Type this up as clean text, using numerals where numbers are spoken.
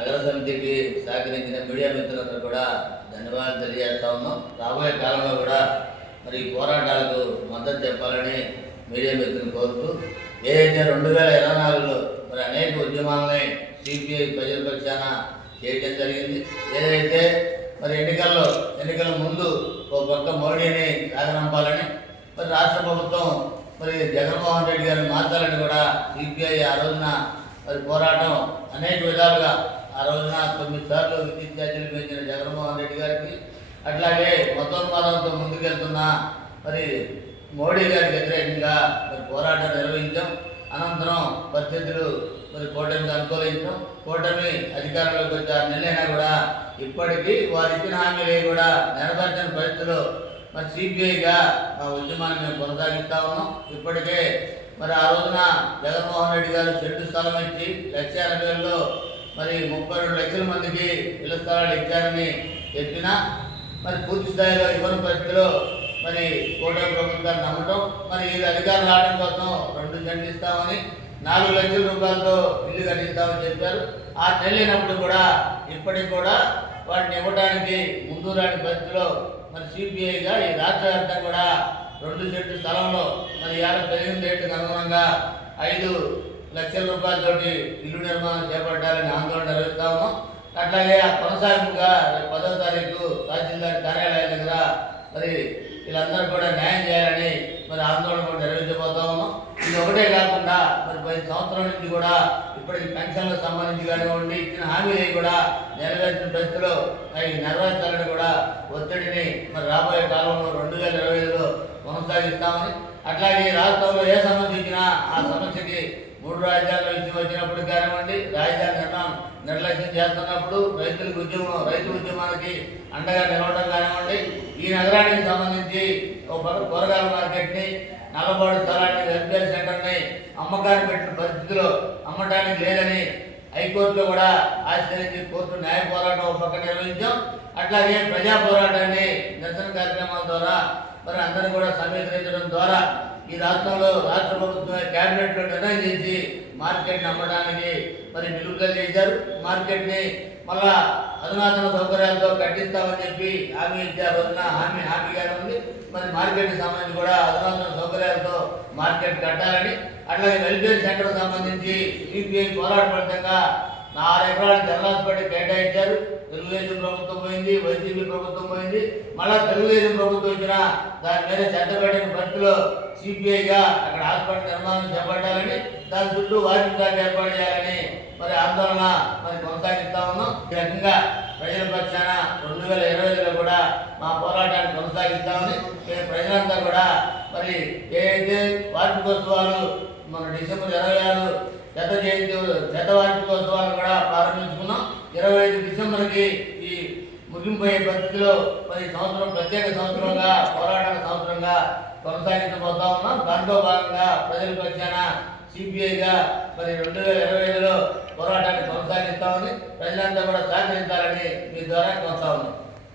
నగర సమితికి సహకరించిన మీడియా మిత్రులందరూ కూడా ధన్యవాదాలు తెలియజేస్తా ఉన్నాం. రాబోయే కాలంలో కూడా మరి పోరాటాలకు మద్దతు చెప్పాలని మీడియా మిత్రులను కోరుతూ, ఏదైతే 2024లో మరి అనేక ఉద్యమాలని సిపిఐ ప్రజల పక్షాన చేయడం జరిగింది. ఏదైతే మరి ఎన్నికల ముందు ఒక పక్క మోడీని సాగనంపాలని మరి రాష్ట్ర ప్రభుత్వం మరి జగన్మోహన్ రెడ్డి గారిని మార్చాలని కూడా సిపిఐ ఆ రోజున మరి పోరాటం అనేక విధాలుగా ఆ రోజున 9 సార్లు విద్యుత్ ఛార్జీలు పెంచిన జగన్మోహన్ రెడ్డి గారికి, అట్లాగే మతోన్మాదంతో ముందుకెళ్తున్న మరి మోడీ గారికి వ్యతిరేకంగా మరి పోరాటం నిర్వహించాం. అనంతరం పరిస్థితులు మరి కూటమికి అనుకూలించడం, కూటమి అధికారంలోకి వచ్చి 6 నెలలైనా కూడా ఇప్పటికీ వారు ఇచ్చిన హామీలు కూడా నెరవేర్చని పరిస్థితులు మరి సిపిఐగా మా ఉద్యమాన్ని మేము కొనసాగిస్తూ ఉన్నాం. ఇప్పటికే మరి ఆ రోజున జగన్మోహన్ రెడ్డి గారు చెట్టు స్థలం ఇచ్చి 1,80,000లో మరి 32 లక్షల మందికి ఇళ్ల స్థలాలు ఇచ్చారని చెప్పినా మరి పూర్తి స్థాయిలో ఇవ్వని పరిస్థితిలో మరి కూటమి ప్రభుత్వాన్ని నమ్మటం, మరి ఇది అధికారం రావడం కోసం 2 సెంట్లు ఇస్తామని 4 లక్షల రూపాయలతో ఇల్లు కట్టిస్తామని చెప్పారు. 6 నెలలైనప్పుడు కూడా ఇప్పటికి కూడా వాటిని ఇవ్వడానికి ముందు రాని పరిస్థితిలో మరి సిపిఐగా ఈ రాష్ట్ర వ్యాప్తంగా కూడా 2 సెంట్ల స్థలంలో మరి పెరిగిన రేటుకు అనుగుణంగా 5 లక్షల రూపాయలతోటి ఇల్లు నిర్మాణం చేపట్టాలని ఆందోళన నిర్వహిస్తా ఉన్నాం. అట్లాగే ఆ కొనసాగింపుగా 10వ తారీఖు తహసీల్దార్ కార్యాలయం దగ్గర మరి వీళ్ళందరూ కూడా న్యాయం చేయాలని మరి ఆందోళన కూడా నిర్వహించబోతా ఉన్నాం. ఇది ఒకటే కాకుండా మరి 10 సంవత్సరాల నుంచి కూడా ఇప్పటికి పెన్షన్లకు సంబంధించి కానివ్వండి, ఇచ్చిన హామీలు కూడా నెరవేర్చిన పరిస్థితిలో అవి నెరవేర్చాలని కూడా ఒత్తిడిని మరి రాబోయే కాలంలో 2025లో కొనసాగిస్తామని, అట్లాగే రాష్ట్రంలో ఏ సమస్య ఇచ్చినా ఆ సమస్యకి 3 రాజధానుల విషయం వచ్చినప్పుడు కానివ్వండి, రాజధాని నిర్మాణం నిర్లక్ష్యం చేస్తున్నప్పుడు రైతు ఉద్యమానికి అండగా నిలవడం కానివ్వండి, ఈ నగరానికి సంబంధించి ఒక కూరగాయల మార్కెట్ని, నల్లబాడు స్థలాన్ని, వెల్ఫేర్ సెంటర్ని అమ్మకాన్ని పెట్టిన పరిస్థితిలో అమ్మటానికి లేదని హైకోర్టులో కూడా ఆశ్రయించి కోర్టు న్యాయ పోరాటం ఒక పక్క నిర్వహించాం. అట్లాగే ప్రజా పోరాటాన్ని నిరసన కార్యక్రమాల ద్వారా మరి అందరినీ కూడా సమీకరించడం ద్వారా ఈ రాష్ట్రంలో రాష్ట్ర ప్రభుత్వమే క్యాబినెట్లో నిర్ణయం చేసి మార్కెట్ని అమ్మడానికి మరి నిలుపుదల చేశారు. మార్కెట్ని మళ్ళా అధునాతన సౌకర్యాలతో కట్టిస్తామని చెప్పి హామీ ఇచ్చారు. హామీగానే ఉంది. మరి మార్కెట్కి సంబంధించి కూడా అధునాతన సౌకర్యాలతో మార్కెట్ కట్టాలని, అట్లాగే వెల్ఫేర్ సెంటర్ సంబంధించి సిపిఐ పోరాట ఫలితంగా 4 ఎకరాలు జనరాజపేట కేటాయించారు. తెలుగుదేశం ప్రభుత్వం పోయింది, వైసీపీ ప్రభుత్వం పోయింది, మళ్ళా తెలుగుదేశం ప్రభుత్వం వచ్చిన దాని మీద శ్రద్ధ పెట్టిన పరిస్థితిలో సిపిఐగా అక్కడ హాస్పిటల్ నిర్మాణం చేపట్టాలని, దాని చుట్టూ వాకింగ్ ట్రాక్ ఏర్పాటు చేయాలని మరి ఆందోళన మరి కొనసాగిస్తా ఉన్నాం. ఈ రకంగా ప్రజల పక్షాన 2025లో కూడా మా పోరాటాన్ని కొనసాగిస్తామని ప్రజలంతా కూడా మరి ఏదైతే వార్షికోత్సవాలు మన డిసెంబర్ 26 శత వార్షికోత్సవాలు కూడా ప్రారంభించుకున్నాం. 25 డిసెంబర్కి ఈ ముగింపు అయ్యే పరిస్థితిలో మరి సంవత్సరం ప్రత్యేక సంవత్సరంగా పోరాటాల సంవత్సరంగా కొనసాగించబోతా ఉన్నాం. దాంట్లో భాగంగా ప్రజల పక్షాన సిపిఐగా మరి 2025లో పోరాటాన్ని కొనసాగిస్తామని ప్రజలంతా కూడా సహకరించాలని మీ ద్వారా కోరుతా ఉన్నాం.